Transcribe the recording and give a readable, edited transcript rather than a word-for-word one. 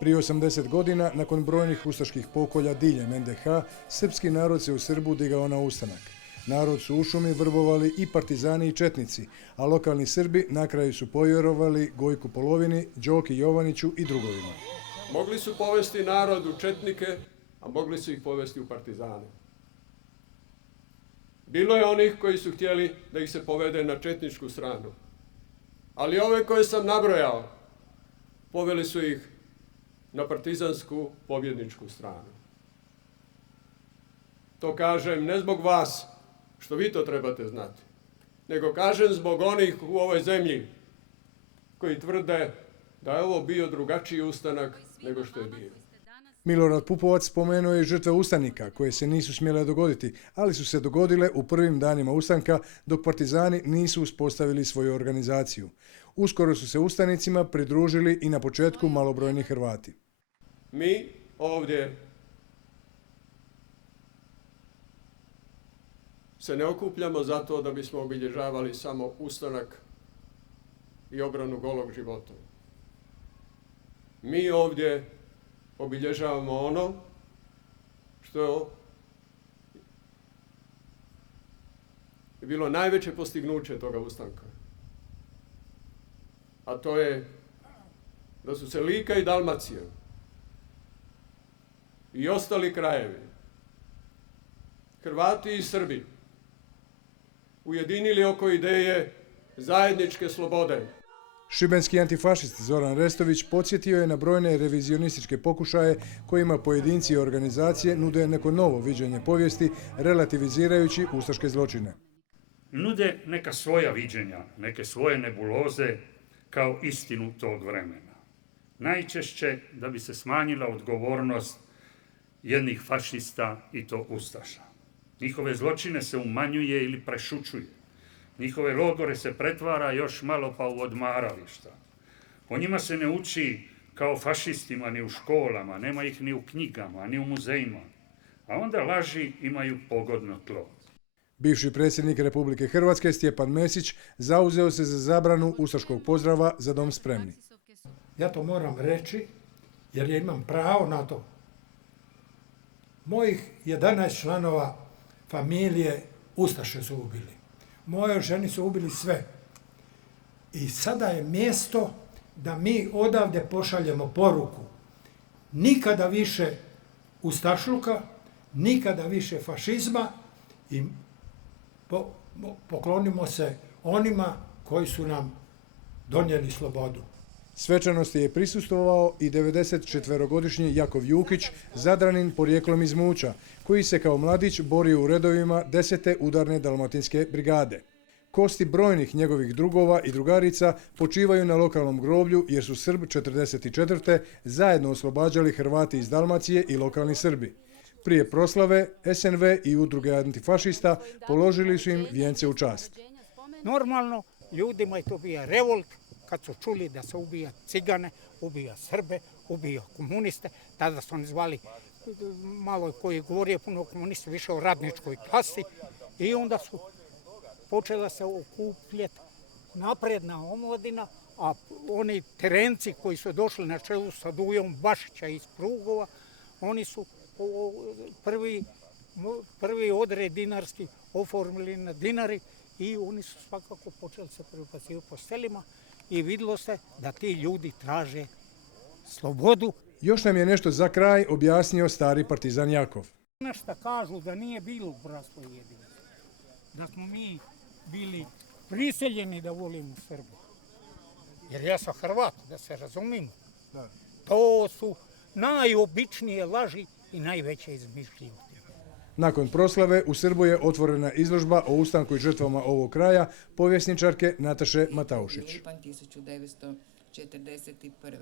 Prije 80 godina, nakon brojnih ustaških pokolja diljem NDH, srpski narod se u Srbu digao na ustanak. Narod su u šumi vrbovali i partizani i četnici, a lokalni Srbi na kraju su povjerovali Gojku Polovini, Đoki Jovaniću i drugovima. Mogli su povesti narod u četnike, a mogli su ih povesti u partizane. Bilo je onih koji su htjeli da ih se povede na četničku stranu. Ali ove koje sam nabrojao, poveli su ih na partizansku pobjedničku stranu. To kažem ne zbog vas, što vi to trebate znati, nego kažem zbog onih u ovoj zemlji koji tvrde da je ovo bio drugačiji ustanak nego što je bio. Milorad Pupovac spomenuo je žrtve ustanika koje se nisu smjele dogoditi, ali su se dogodile u prvim danima ustanka dok partizani nisu uspostavili svoju organizaciju. Uskoro su se ustanicima pridružili i na početku malobrojni Hrvati. Mi ovdje se ne okupljamo zato da bismo obilježavali samo ustanak i obranu golog života. Mi ovdje obilježavamo ono što je bilo najveće postignuće toga ustanka. A to je da su se Lika i Dalmacija i ostali krajevi, Hrvati i Srbi, ujedinili oko ideje zajedničke slobode. Šibenski antifašist Zoran Restović podsjetio je na brojne revizionističke pokušaje kojima pojedinci i organizacije nude neko novo viđenje povijesti, relativizirajući ustaške zločine. Nude neka svoja viđenja, neke svoje nebuloze kao istinu tog vremena. Najčešće da bi se smanjila odgovornost jednih fašista i to ustaša. Njihove zločine se umanjuje ili prešućuje. Njihove logore se pretvara još malo pa u odmarališta. O njima se ne uči kao fašistima ni u školama, nema ih ni u knjigama, ni u muzejima. A onda laži imaju pogodno tlo. Bivši predsjednik Republike Hrvatske Stjepan Mesić zauzeo se za zabranu ustaškog pozdrava Za dom spremni. Ja to moram reći jer ja imam pravo na to. Mojih 11 članova familije ustaše su ubili. Moje ženi su ubili sve. I sada je mjesto da mi odavde pošaljemo poruku. Nikada više ustašluka, nikada više fašizma i poklonimo se onima koji su nam donijeli slobodu. Svečanosti je prisustvovao i 94-godišnji Jakov Jukić, Zadranin porijeklom iz Muća, koji se kao mladić borio u redovima 10. udarne dalmatinske brigade. Kosti brojnih njegovih drugova i drugarica počivaju na lokalnom groblju jer su Srb 44. zajedno oslobađali Hrvati iz Dalmacije i lokalni Srbi. Prije proslave SNV i udruge antifašista položili su im vijence u čast. Normalno, ljudima je to bio revolt kad su čuli da se ubija cigane, ubija Srbe, ubija komuniste. Tada su oni zvali, malo koji je govorio puno komunista, više o radničkoj klasi. I onda su počela se okupljati napredna omladina, a oni terenci koji su došli na čelu sa Dujom Bašića iz Prugova, oni su prvi odred dinarski oformili na dinari i oni su svakako počeli se prebacivati po selima i vidjelo se da ti ljudi traže slobodu. Još nam je nešto za kraj objasnio stari partizan Jakov. Nešto kažu da nije bilo bratstvo i jedinstvo, da smo mi bili priseljeni da volimo Srbu. Jer ja sam Hrvat, da se razumimo. To su najobičnije laži i najveće izmišljosti. Nakon proslave u Srbu je otvorena izložba o ustanku i žrtvama ovog kraja povjesničarke Nataše Mataušić. 1941.